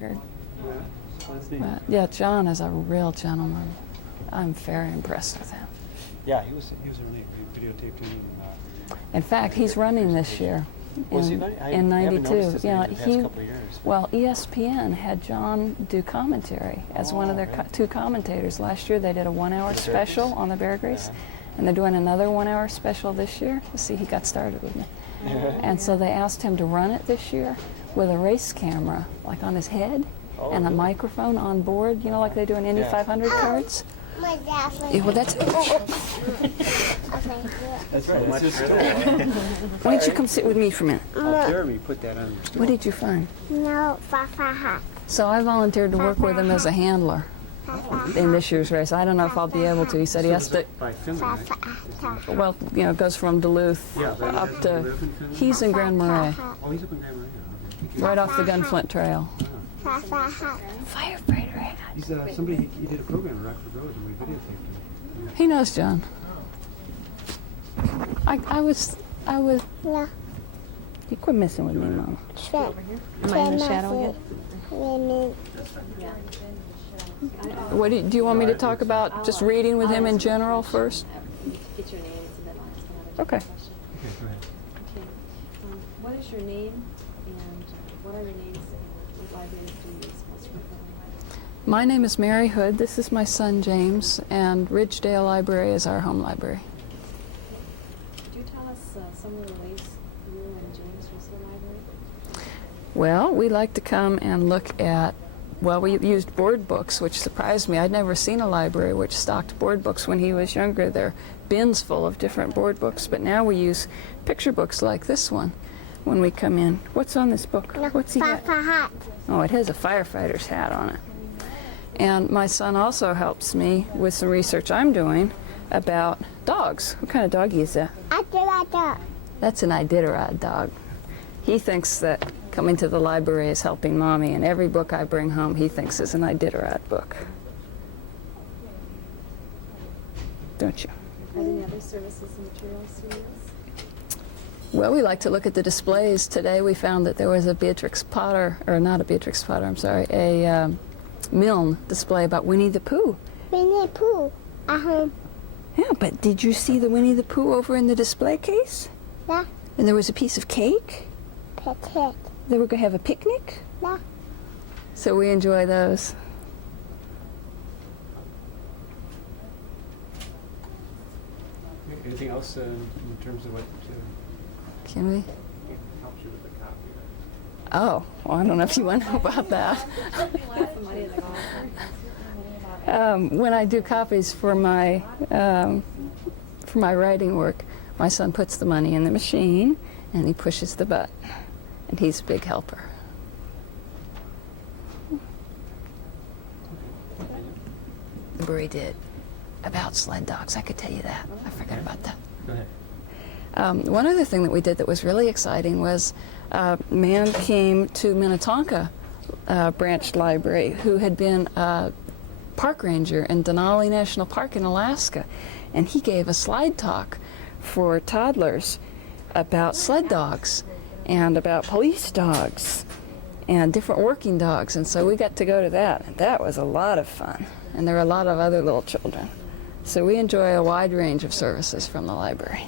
staggered. Yeah, Yeah, John is a real gentleman. I'm very impressed with him. yeah, he was really, we videotaped him. In fact, he's running this year. Was he in, running? I in haven't noticed '92. his Yeah, name in the past couple of years. well, ESPN had John do commentary as one of their really? two commentators. Last year they did a 1 hour special on the bear grease, and they're doing another 1 hour special this year. See, he got started with me. And so they asked him to run it this year with a race camera, like on his head, and a microphone on board, you know, like they do in Indy 500 cards. My dad. Yeah, well, that's. That's right. Much Why don't you come sit with me for a minute? Jeremy put that on. What did you find? No, Fafa hat. So I volunteered to work with him as a handler in this year's race. I don't know if I'll be able to. He said he has to. By Finley, right? Fafa. Well, you know, it goes from Duluth Yeah, but up doesn't he to. live in Finley? He's in Grand Marais, Oh, he's up in Grand Marais. right off the Gunflint Trail. Fafa hat. Firefighter hat. He's somebody, he did a program at Rockford Road and we videotaped him. He knows John. I was. No. You quit messing with me, Mama. Shrimp. Am I in the shadow yet? Women. What do you want me to talk about? Just reading with him in general first? Get your names and then I'll ask another Okay. question. Okay, go ahead. Okay. What is your name and what are your names and what libraries do you use most frequently? My name is Mary Hood. This is my son James, and Ridgedale Library is our home library. Could you tell us some of the ways you and James use the library? Well, we like to come and look at, well, we used board books, which surprised me. I'd never seen a library which stocked board books when he was younger. They're bins full of different board books, but now we use picture books like this one when we come in. What's on this book? What's he got? Fafa hat. Oh, it has a firefighter's hat on it. And my son also helps me with some research I'm doing about dogs. What kind of doggy is that? Adorada. That's an Iditarod dog. He thinks that coming to the library is helping Mommy, and every book I bring home he thinks is an Iditarod book. Don't you? Are there any other services and materials you use? Well, we like to look at the displays. Today we found that there was a Beatrix Potter, or not a Beatrix Potter, I'm sorry, a Milne display about Winnie the Pooh. Winnie the Pooh. Yeah, but did you see the Winnie the Pooh over in the display case? Yeah. And there was a piece of cake. Petit. They were going to have a picnic. Yeah. So we enjoy those. Anything else in terms of what Can we? helps you with the copy? Oh, well, I don't know if you want to know about that. When I do copies for my writing work, my son puts the money in the machine and he pushes the button, and he's a big helper. Library did about sled dogs. I could tell you that. I forgot about that. Go ahead. One other thing that we did that was really exciting was a man came to Minnetonka Branch Library who had been a park ranger in Denali National Park in Alaska, and he gave a slide talk for toddlers about sled dogs and about police dogs and different working dogs, and so we got to go to that, and that was a lot of fun, and there were a lot of other little children. So we enjoy a wide range of services from the library.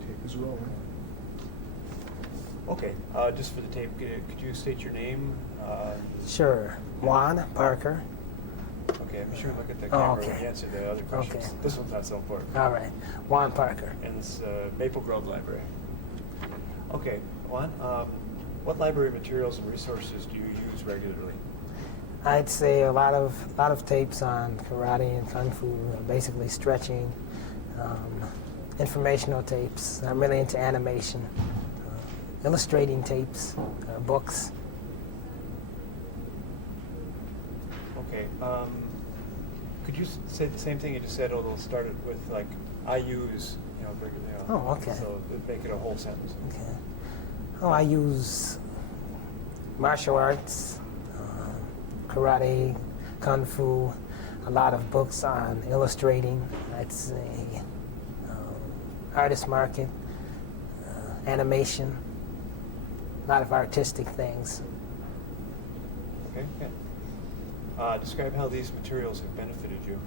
Tape is rolling. Okay, just for the tape, could you state your name? Sure. Juan Parker. Okay, I'm sure look at the camera okay. when you answer the other questions. Okay. This one's not so important. All right. Juan Parker. And it's Maple Grove Library. Okay, Juan, what library materials and resources do you use regularly? I'd say a lot of tapes on karate and kung fu, basically stretching, informational tapes. I'm really into animation, illustrating tapes, books. Okay, could you say the same thing you just said, although start it with like, I use, regularly. Oh, okay. So make it a whole sentence. Okay. Oh, I use martial arts, karate, kung fu, a lot of books on illustrating, I'd say, artist market, animation, a lot of artistic things. Okay, good. Describe how these materials have benefited you.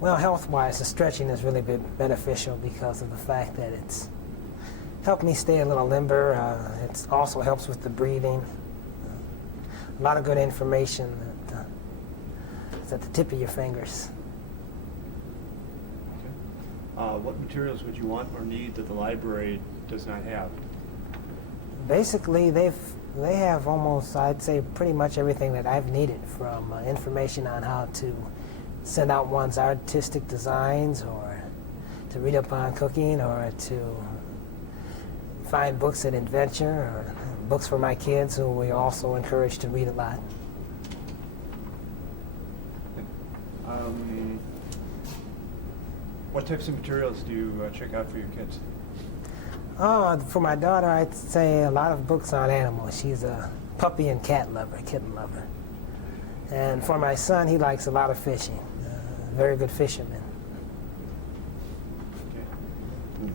Well, health-wise, the stretching has really been beneficial because of the fact that it's helped me stay a little limber. It also helps with the breathing. A lot of good information that is at the tip of your fingers. Okay. What materials would you want or need that the library does not have? Basically, they have almost, I'd say, pretty much everything that I've needed, from information on how to send out one's artistic designs, or to read up on cooking, or to find books at Adventure, or books for my kids, who we also encourage to read a lot. What types of materials do you check out for your kids? For my daughter, I'd say a lot of books on animals. She's a puppy and cat lover, kitten lover. And for my son, he likes a lot of fishing. Very good fisherman. Okay.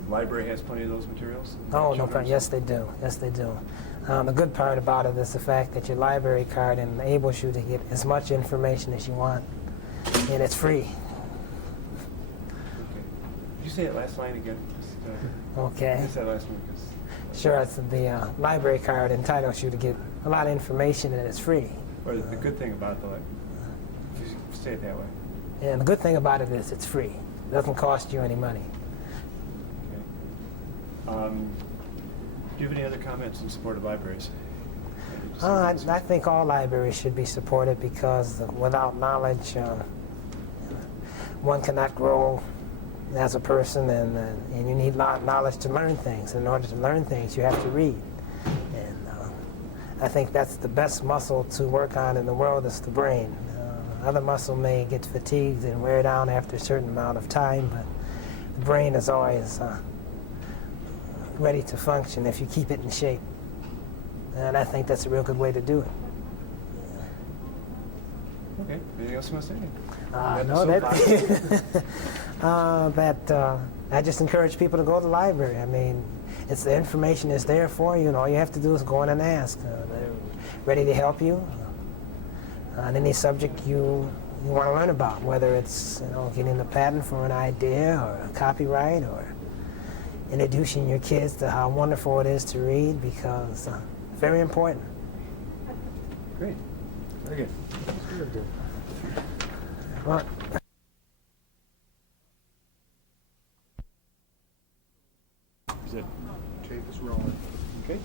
The library has plenty of those materials? Oh, no problem. Yes, they do. Yes, they do. The good part about it is the fact that your library card enables you to get as much information as you want, and it's free. Okay. Could you say that last line again? Okay. Just that last one, because... Sure, it's the library card entitles you to get a lot of information, and it's free. Or the good thing about the library. If you say it that way. And the good thing about it is it's free. It doesn't cost you any money. Okay. Do you have any other comments in support of libraries? I think all libraries should be supported, because without knowledge, one cannot grow as a person, and you need knowledge to learn things. In order to learn things, you have to read. And I think that's the best muscle to work on in the world, is the brain. Other muscle may get fatigued and wear down after a certain amount of time, but the brain is always ready to function if you keep it in shape. And I think that's a real good way to do it. Okay. Anything else you want to say? No, I just encourage people to go to the library. I mean, the information is there for you, and all you have to do is go in and ask. They're ready to help you on any subject you want to learn about, whether it's getting a patent for an idea, or a copyright, or introducing your kids to how wonderful it is to read, because it's very important. Great. Very good. Well, Is it? Tape is rolling. Okay.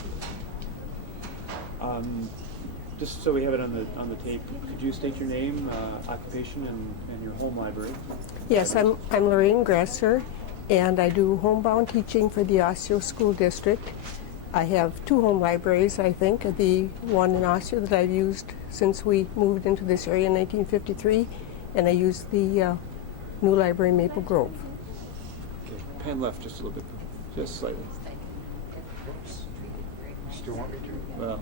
Just so we have it on the tape, could you state your name, occupation, and your home library? Yes, I'm Lorraine Gresser, and I do homebound teaching for the Osseo School District. I have 2 home libraries, I think. The one in Osseo that I've used since we moved into this area in 1953, and I use the new library in Maple Grove. Okay. Pan left just a little bit, just slightly. Still want me to? Well,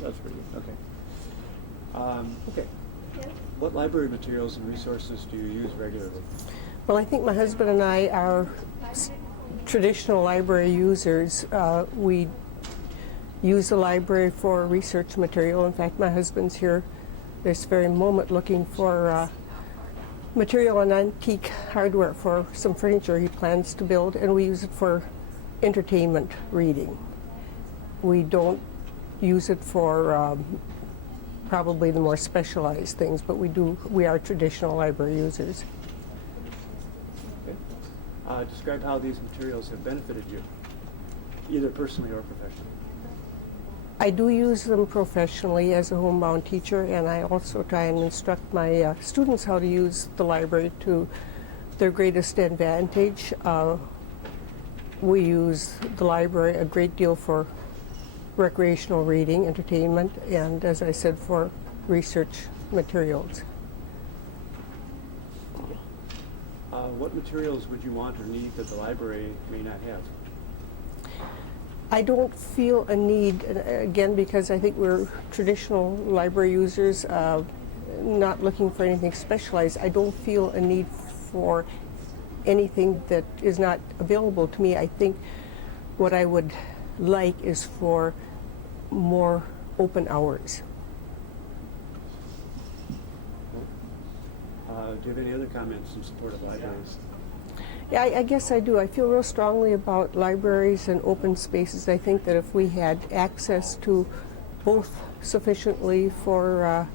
that's pretty good. Okay. Okay. What library materials and resources do you use regularly? Well, I think my husband and I are traditional library users. We use the library for research material. In fact, my husband's here this very moment looking for material on antique hardware for some furniture he plans to build, and we use it for entertainment reading. We don't use it for probably the more specialized things, but we are traditional library users. Okay. Describe how these materials have benefited you, either personally or professionally. I do use them professionally as a homebound teacher, and I also try and instruct my students how to use the library to their greatest advantage. We use the library a great deal for recreational reading, entertainment, and, as I said, for research materials. What materials would you want or need that the library may not have? I don't feel a need, again, because I think we're traditional library users, not looking for anything specialized. I don't feel a need for anything that is not available to me. I think what I would like is for more open hours. Do you have any other comments in support of libraries? Yeah, I guess I do. I feel real strongly about libraries and open spaces. I think that if we had access to both sufficiently for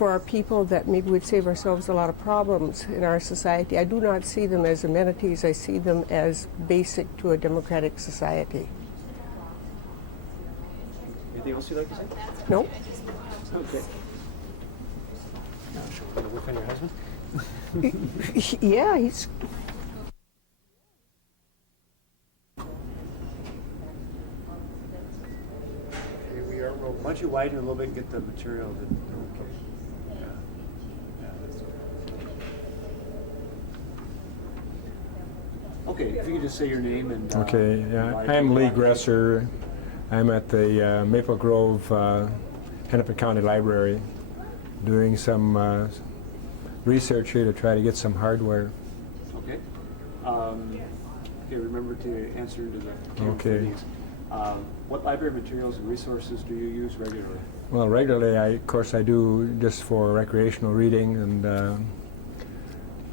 our people, that maybe we'd save ourselves a lot of problems in our society. I do not see them as amenities. I see them as basic to a democratic society. Anything else you'd like to say? No? Okay. Should we go work on your husband? Yeah, he's... Here we are. Why don't you widen a little bit and get the material that, okay. Yeah. Yeah, that's okay. Okay, if you could just say your name and... Okay, yeah. why- I'm Lee why- Gresser. I'm at the Maple Grove Hennepin County Library doing some research here to try to get some hardware. Okay. Okay, remember to answer into the camera for Okay. these. What library materials and resources do you use regularly? Well, regularly, of course, I do just for recreational reading, and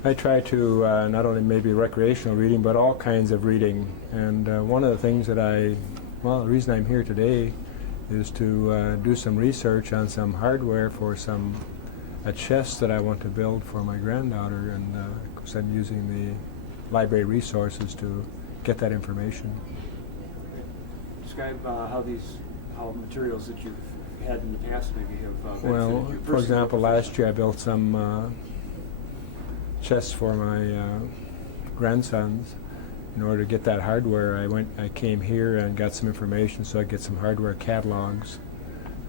I try to not only maybe recreational reading, but all kinds of reading. And one of the things that the reason I'm here today is to do some research on some hardware for a chest that I want to build for my granddaughter, and of course I'm using the library resources to get that information. Describe how materials that you've had in the past maybe have benefited Well, you for personally. example, last year I built some chests for my grandsons. In order to get that hardware, I came here and got some information, so I get some hardware catalogs,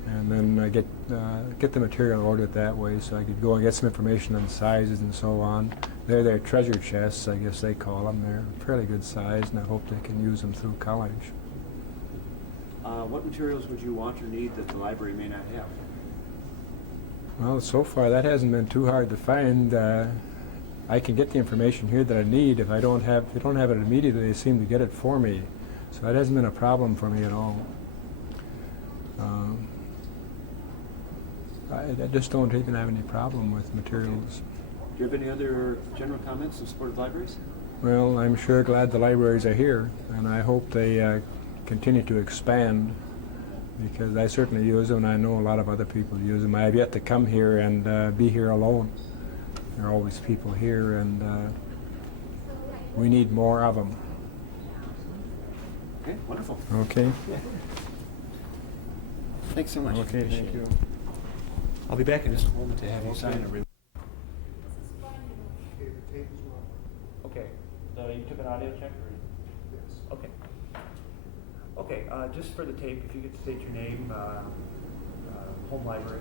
and then I get the material ordered that way, so I could go and get some information on the sizes and so on. They're treasure chests, I guess they call them. They're fairly good size, and I hope they can use them through college. What materials would you want or need that the library may not have? Well, so far that hasn't been too hard to find. I can get the information here that I need. If they don't have it immediately, they seem to get it for me. So that hasn't been a problem for me at all. I just don't even have any problem with materials. Do you have any other general comments in support of libraries? Well, I'm sure glad the libraries are here, and I hope they continue to expand, because I certainly use them, and I know a lot of other people use them. I have yet to come here and be here alone. There are always people here, and we need more of them. Okay, wonderful. Okay? Thanks so much. Okay, thank you. I'll be back in just a moment to have you sign a Okay, so you took an audio check? Yes. Okay. Okay, just for the tape, if you could state your name, home library.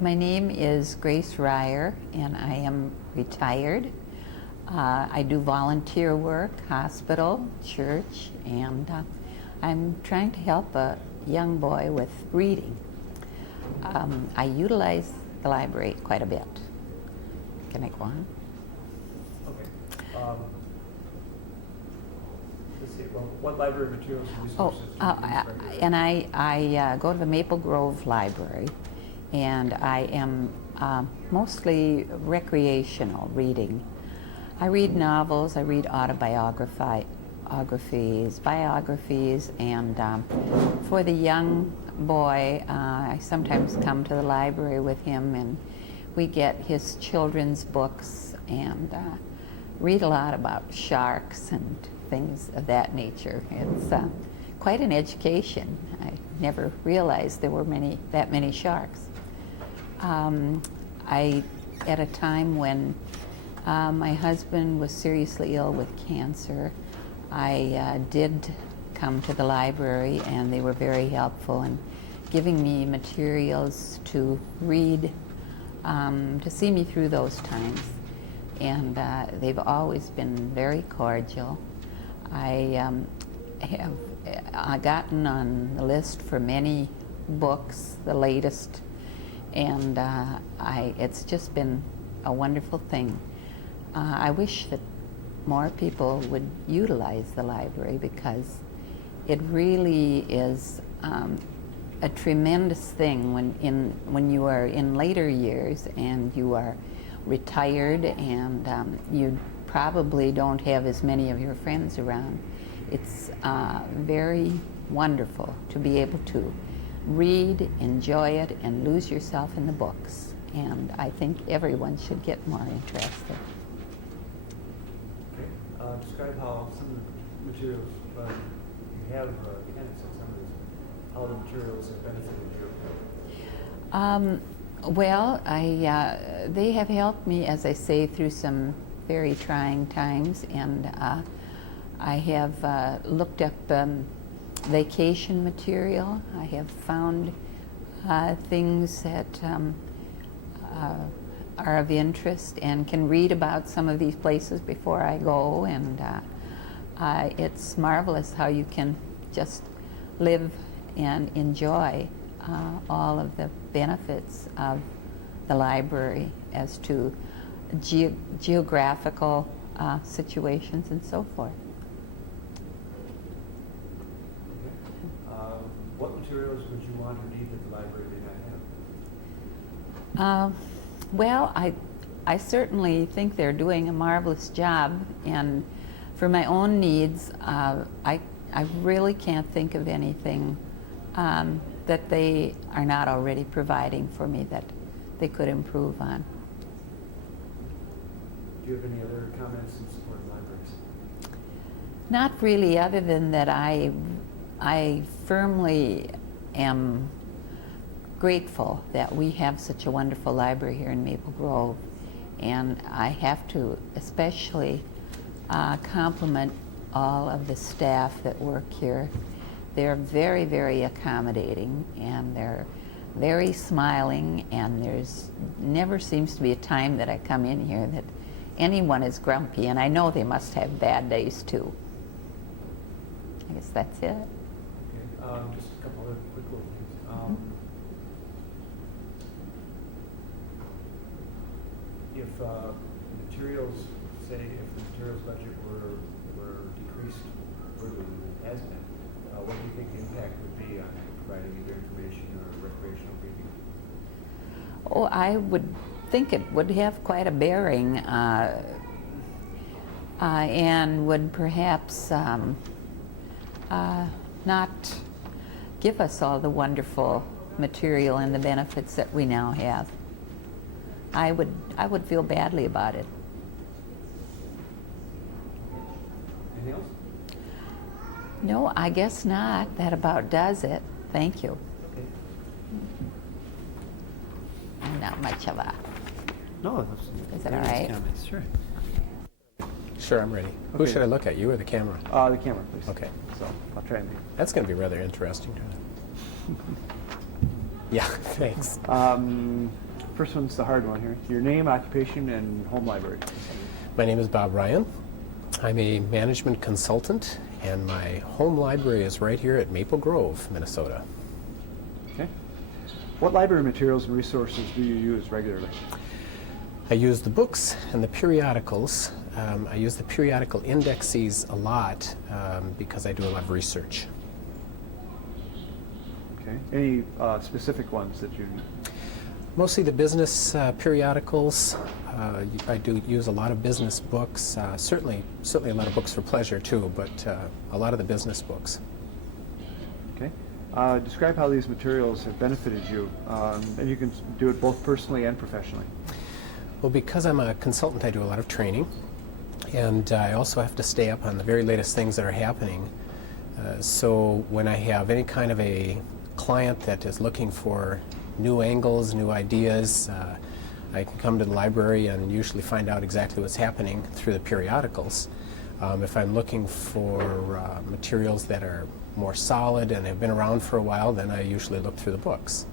My name is Grace Reier, and I am retired. I do volunteer work, hospital, church, and I'm trying to help a young boy with reading. I utilize the library quite a bit. Can I go on? Okay. Let's see, well, what library materials and Oh, resources do you use regularly? and I go to the Maple Grove Library, and I am mostly recreational reading. I read novels, I read autobiographies, biographies, and for the young boy, I sometimes come to the library with him, and we get his children's books and read a lot about sharks and things of that nature. It's quite an education. I never realized there were that many sharks. At a time when my husband was seriously ill with cancer, I did come to the library, and they were very helpful in giving me materials to read, to see me through those times. And they've always been very cordial. I have gotten on the list for many books, the latest, and it's just been a wonderful thing. I wish that more people would utilize the library, because it really is a tremendous thing when you are in later years and you are retired and you probably don't have as many of your friends around. It's very wonderful to be able to read, enjoy it, and lose yourself in the books. And I think everyone should get more interested. Okay. Describe how some of the materials you have candidates on some of these, how the materials have benefited you. Well, they have helped me, as I say, through some very trying times, and I have looked up vacation material. I have found things that are of interest and can read about some of these places before I go, and it's marvelous how you can just live and enjoy all of the benefits of the library as to geographical situations and so forth. Okay. What materials would you want or need that the library may not have? Well, I certainly think they're doing a marvelous job, and for my own needs, I really can't think of anything that they are not already providing for me that they could improve on. Do you have any other comments in support of libraries? Not really, other than that I firmly am grateful that we have such a wonderful library here in Maple Grove, and I have to especially compliment all of the staff that work here. They're very, very accommodating, and they're very smiling, and there's never seems to be a time that I come in here that anyone is grumpy, and I know they must have bad days too. I guess that's it. Okay. Just a couple other quick little things. If materials, say, if the materials budget were decreased further than it has been, what do you think the impact would be on providing either information or recreational reading? Oh, I would think it would have quite a bearing, and would perhaps not give us all the wonderful material and the benefits that we now have. I would feel badly about it. Anything else? No, I guess not. That about does it. Thank you. Okay. I'm not much of a... No, that's Is that all right? comments. Sure. Sure, I'm ready. Who Okay. should I look at, you or the camera? The camera, please. Okay. So I'll try and be. That's going to be rather interesting. Yeah, thanks. First one's the hard one here. Your name, occupation, and home library. My name is Bob Ryan. I'm a management consultant, and my home library is right here at Maple Grove, Minnesota. Okay. What library materials and resources do you use regularly? I use the books and the periodicals. I use the periodical indexes a lot because I do a lot of research. Okay. Any specific ones that you? Mostly the business periodicals. I do use a lot of business books. Certainly a lot of books for pleasure too, but a lot of the business books. Okay. Describe how these materials have benefited you, and you can do it both personally and professionally. Well, because I'm a consultant, I do a lot of training, and I also have to stay up on the very latest things that are happening. So when I have any kind of a client that is looking for new angles, new ideas, I can come to the library and usually find out exactly what's happening through the periodicals. If I'm looking for materials that are more solid and have been around for a while, then I usually look through the books.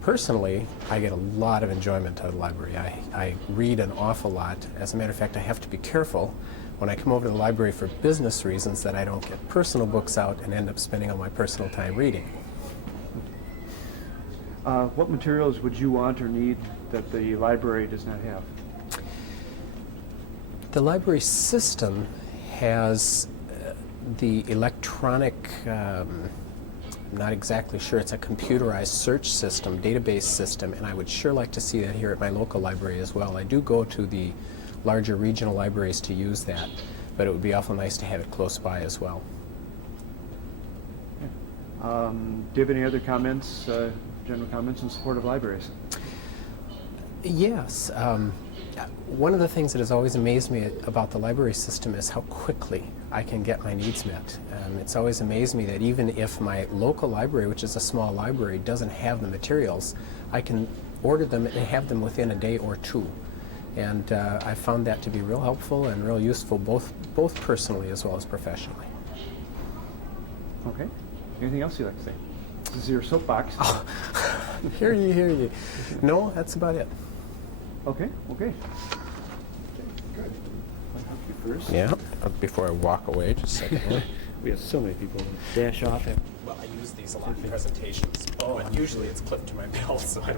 Personally, I get a lot of enjoyment out of the library. I read an awful lot. As a matter of fact, I have to be careful when I come over to the library for business reasons that I don't get personal books out and end up spending all my personal time reading. What materials would you want or need that the library does not have? The library system has the electronic, I'm not exactly sure, it's a computerized search system, database system, and I would sure like to see that here at my local library as well. I do go to the larger regional libraries to use that, but it would be awful nice to have it close by as well. Do you have any other comments, general comments in support of libraries? Yes. One of the things that has always amazed me about the library system is how quickly I can get my needs met. It's always amazed me that even if my local library, which is a small library, doesn't have the materials, I can order them and have them within a day or two. And I found that to be real helpful and real useful, both personally as well as professionally. Okay. Anything else you'd like to say? This is your soapbox. Oh, hear ye, hear ye. No, that's about it. Okay, okay. Good. I'll help you first. Yeah, before I walk away, just a second. We have so many people dash off. Well, I use these a lot in presentations, but usually it's clipped to my belt, so I